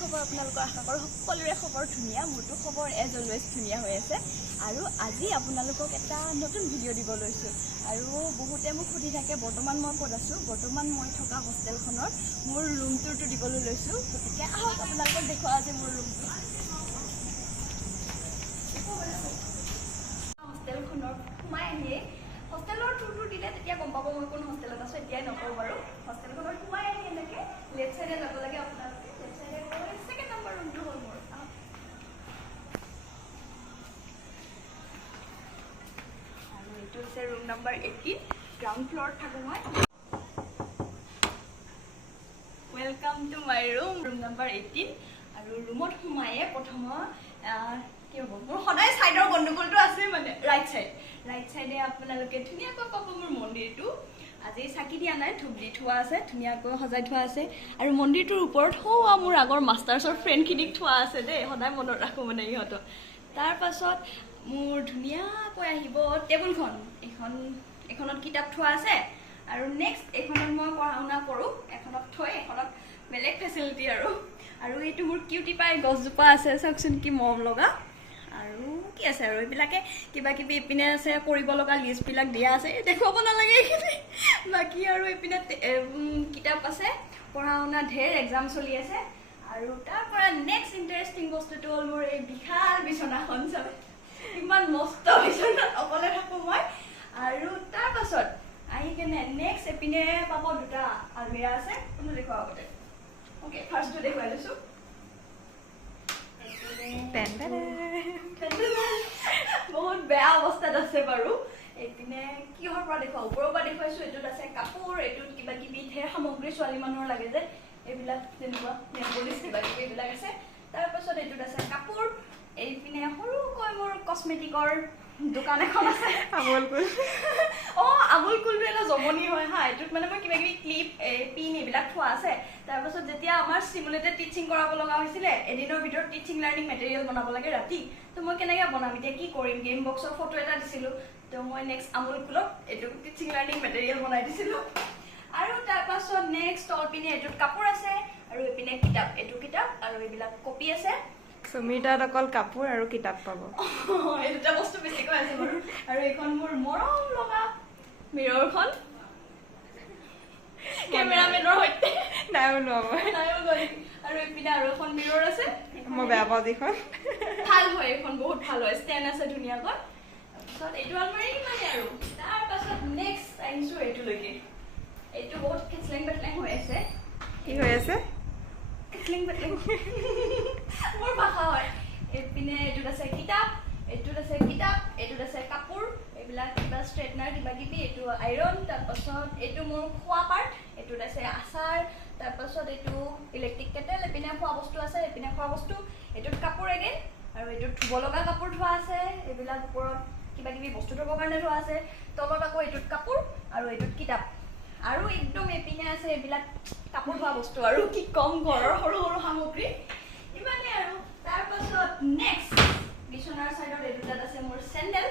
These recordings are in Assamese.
খবৰ আপোনালোকৰ আশা কৰোঁ সকলোৰে খবৰ ধুনীয়া মোৰটো খবৰ এজ অলৱেজ ধুনীয়া হৈ আছে আৰু আজি আপোনালোকক এটা নতুন ভিডিঅ' দিব লৈছোঁ আৰু বহুতে মোক সুধি থাকে বৰ্তমান মই ক'ত আছোঁ বৰ্তমান মই থকা হোষ্টেলখনৰ মোৰ ৰুম টুৰটো দিবলৈ লৈছোঁ গতিকে আহক আপোনালোকক দেখুৱাওঁ আজি মোৰ ৰুমটো হোষ্টেলখনৰ সোমাই আহিয়ে হোষ্টেলৰ টুৰটো দিলে তেতিয়া গম পাব মই কোন হোষ্টেলত আছোঁ এতিয়াই নকওঁ বাৰু হোষ্টেলখনৰ সোমাই আহি এনেকৈ লেফ্ট চাইডে যাব লাগে আপোনালোকে লেফ্ট চাইডে গৈ ছেকেণ্ড নম্বৰ ৰুমটো হ'ল মোৰ আৰু এইটো হৈছে ৰুম নম্বৰ 18 গ্ৰাউণ্ড ফ্ল'ৰত থাকোঁ মই welcome to my room number 18 আৰু ৰুমত সোমায়ে প্ৰথমৰ কি হ'ব মোৰ সদায় ছাইডৰ গণ্ডগোলটো আছে মানে ৰাইট চাইডে আপোনালোকে ধুনীয়াকৈ পাব মোৰ মন্দিৰটো আজি চাকি দিয়া নাই ধূপ দি থোৱা আছে ধুনীয়াকৈ সজাই থোৱা আছে আৰু মন্দিৰটোৰ ওপৰত হোৱা মোৰ আগৰ মাষ্টাৰ্ছৰ ফ্ৰেণ্ডখিনিক থোৱা আছে দেই সদায় মনত ৰাখোঁ মানে ইহঁতক তাৰপাছত মোৰ ধুনীয়াকৈ আহিব টেবুলখন এখনত কিতাপ থোৱা আছে আৰু নেক্সট এইখনত মই পঢ়া শুনা কৰোঁ এখনত থৈ এখনত বেলেগ ফেচিলিটি আৰু এইটো মোৰ কিউটি পাই গছজোপা আছে চাওকচোন কি মৰম লগা আৰু কি আছে আৰু এইবিলাকে কিবা কিবি ইপিনে আছে কৰিব লগা লিষ্টবিলাক দিয়া আছে দেখুৱাব নালাগে এইখিনি বাকী আৰু ইপিনে কিতাপ আছে পঢ়া শুনা ঢেৰ এক্সাম চলি আছে আৰু তাৰ পৰা নেক্সট ইণ্টাৰেষ্টিং বস্তুটো হ'ল মোৰ এই বিশাল বিচনাখন চাব ইমান মস্ত বিচনাত অকলে থাকোঁ মই আৰু তাৰপাছত আহি কেনে নেক্সট এপিনে পাব দুটা আলমিৰা আছে কোনো দেখুৱাব আগতে অ'কে ফাৰ্ষ্টটো দেখুৱাই লৈছোঁ বহুত বেয়া অৱস্থাত আছে বাৰু এইপিনে কিহৰ পৰা দেখুৱাওঁ ওপৰৰ পৰা দেখুৱাইছোঁ এইটোত আছে কাপোৰ এইটোত কিবা কিবি ঢেৰ সামগ্ৰী ছোৱালী মানুহৰ লাগে যে এইবিলাক যেনেকুৱা নেলপলিছ কিবা কিবি এইবিলাক আছে তাৰপাছত এইটোত আছে কাপোৰ এইপিনে সৰুকৈ মোৰ কচমেটিকৰ দোকান এখন আছে আমুল কুলটো এটা জমনি হয় হা এইটোত মানে মই কিবা কিবি ক্লিপ পিন এইবিলাক থোৱা আছে তাৰপাছত যেতিয়া আমাৰ চিমুলেটেড টিচিং কৰাব লগা হৈছিলে এদিনৰ ভিতৰত টিচিং লাৰ্ণিং মেটেৰিয়েল বনাব লাগে ৰাতি তো মই কেনেকৈ বনাম এতিয়া কি কৰিম গেম বক্সৰ ফটো এটা দিছিলোঁ তো মই নেক্সট আমুল কুলক এইটো টিচিং লাৰ্ণিং মেটেৰিয়েল বনাই দিছিলোঁ আৰু তাৰপাছত নেক্সট তল পিনে এইটোত কাপোৰ আছে আৰু এইপিনে কিতাপ এইটো কিতাপ আৰু এইবিলাক কপি আছে সুমিৰ তাত অকল কাপোৰ আৰু কিতাপ পাব এই দুটা বস্তু বেছিকৈ আছে বাৰু আৰু এইখন মোৰ মৰম লগা মিৰৰখন কেমেৰামেনৰ সৈতে নাই ওলোৱাব আৰু এইপিনে আৰু এখন মিৰৰ আছে মই বেয়া পাওঁ যিখন ভাল হয় এইখন বহুত ভাল হয় ষ্টেণ্ড আছে ধুনীয়াকৈ তাৰপিছত এইটো আলমাৰি ইমানে আৰু তাৰপাছত নেক্সট আহিছোঁ এইটোলৈকে এইটো বহুত খেচলেং বেটলেং হৈ আছে কি হৈ আছে মোৰ ভাষা হয় এইপিনে এইটোত আছে কিতাপ এইটোত আছে কাপোৰ এইবিলাক কিবা ষ্ট্ৰেটনাৰ কিবা কিবি এইটো আইৰণ তাৰপাছত এইটো মোৰ খোৱা পাৰ্ট এইটোত আছে আচাৰ তাৰপাছত এইটো ইলেক্ট্ৰিক কেটেল এইপিনে খোৱা বস্তু আছে এইপিনে খোৱা বস্তু এইটোত কাপোৰ এগেইন আৰু এইটোত ধুব লগা কাপোৰ থোৱা আছে এইবিলাক ওপৰত কিবা কিবি বস্তু থ'বৰ কাৰণে থোৱা আছে তলত আকৌ এইটোত কাপোৰ আৰু এইটোত কিতাপ আৰু একদম এপিনে আছে এইবিলাক কাপোৰ ধোৱা বস্তু আৰু কি কম ঘৰৰ সৰু সৰু সামগ্ৰী ইমানে আৰু তাৰপাছত নেক্সট বিচনাৰ চাইডত এই দুটাত আছে মোৰ চেণ্ডেল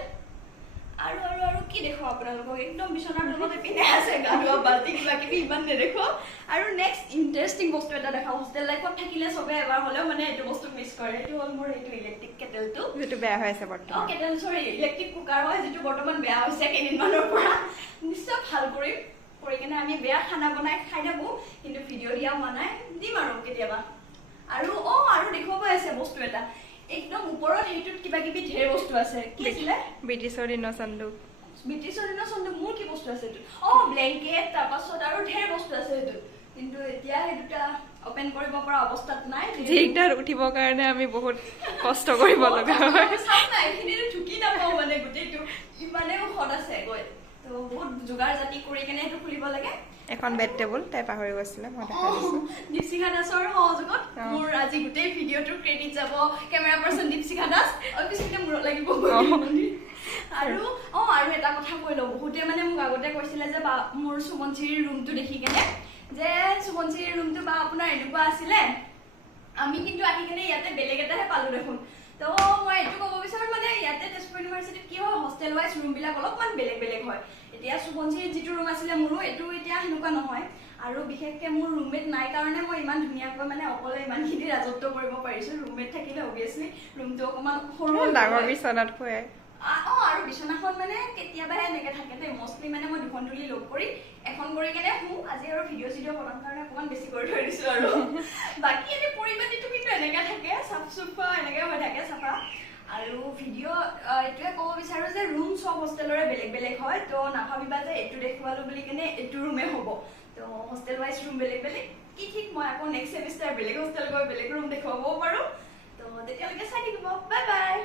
আৰু কি দেখুৱাওঁ আপোনালোকক একদম বিচনাৰ তলত এপিনে আছে গা ধোৱা বাল্টি কিবা কিবি ইমান নেদেখুৱাওঁ আৰু নেক্সট ইণ্টাৰেষ্টিং বস্তু এটা দেখাওঁ হোষ্টেল লাইফত থাকিলে চবে এবাৰ হ'লেও মানে এইটো বস্তু মিছ কৰে এইটো হ'ল মোৰ এইটো ইলেক্ট্ৰিক কেটেলটো যিটো বেয়া হৈ আছে বৰ্তমান কেটেল চৰি ইলেক্ট্ৰিক কুকাৰ হয় যিটো বৰ্তমান বেয়া হৈছে কেইদিনমানৰ পৰা নিশ্চয় ভাল কৰি কিনে আমি বেয়া খানা বনাই খাই থাকোঁ কিন্তু ভিডিঅ' দিয়া হোৱা নাই দিম আৰু কেতিয়াবা আৰু দেখুৱাব আছে বস্তু এটা একদম ওপৰত সেইটোত কিবা কিবি ঢেৰ বস্তু আছে কি আছিলে ব্ৰিটিছৰ দিনৰ চান্দুক মোৰ কি বস্তু আছে এইটো ব্লেংকেট তাৰপাছত আৰু ঢেৰ বস্তু আছে সেইটোত কিন্তু এতিয়া সেই দুটা অপেন কৰিব পৰা অৱস্থাত নাই যিকেইটাত উঠিবৰ কাৰণে আমি বহুত কষ্ট কৰিব লগা হয় এইখিনিতো ঢুকি নাপাওঁ মানে গোটেইটো ইমানেই ওখত আছে গৈ তো বহুত যোগাৰ জাতি কৰি কেনে সেইটো খুলিব লাগে এখন বেড টেবুল তাই পাহৰি গৈছিলে মই দেখাই দিছোঁ দীপশিখা দাসৰ সহযোগত মোৰ আজি গোটেই ভিডিঅ'টোৰ ক্ৰেডিট যাব camera person Dipshikha Das officially মূৰত লাগিব আৰু এটা কথা কৈ লওঁ বহুতে মানে মোক আগতে কৈছিলে যে বা মোৰ সুমনচিৰিৰ ৰুমটো দেখি কেনে যে সুমনচিৰিৰ ৰুমটো বা আপোনাৰ এনেকুৱা আছিলে আমি কিন্তু আহি কেনে ইয়াতে বেলেগ এটাহে পালোঁ দেখোন তো মই এইটো ক'ব বিচাৰোঁ মানে ইয়াতে তেজপুৰ ইউনিভাৰ্চিটিত কি হয় হোষ্টেল ৱাইজ ৰুমবিলাক অলপমান বেলেগ বেলেগ হয় এতিয়া সুমনচিৰিৰ যিটো ৰুম আছিলে মোৰো এইটো এতিয়া সেনেকুৱা নহয় আৰু বিশেষকৈ মোৰ ৰুমমেট নাই কাৰণে মই ইমান ধুনীয়াকৈ মানে অকলে ইমানখিনি ৰাজত্ব কৰিব পাৰিছোঁ। ৰুমমেট থাকিলে অভিয়াছলি ৰুমটো অকণমান সৰু ডাঙৰ বিচনাত শুৱে। আৰু বিচনাখন মানে কেতিয়াবাহে এনেকে থাকে দেই, মষ্টলি মানে মই দুখন তুলি লগ কৰি এখন কৰি কেনে শুওঁ। আজি আৰু ভিডিঅ' চিডিঅ' বনাম কাৰণে অকণমান বেছি কৰি থৈ দিছোঁ আৰু বাকী এনে পৰিপাটিটো কিন্তু এনেকে থাকে, চাফ চুফা এনেকে হৈ থাকে চাফা। আৰু ভিডিঅ' এইটোৱে ক'ব বিচাৰোঁ যে ৰুম চব হোষ্টেলৰে বেলেগ বেলেগ হয়, তো নাভাবিবা যে এইটো দেখুৱালোঁ বুলি কেনে এইটো ৰুমেই হ'ব। তো হোষ্টেল ৱাইজ ৰুম বেলেগ বেলেগ, কি ঠিক মই আকৌ নেক্সট ছেমিষ্টাৰ বেলেগ হোষ্টেল গৈ বেলেগ ৰুম দেখুৱাবও পাৰোঁ। তো তেতিয়ালৈকে চাই থাকিব, বাই বাই।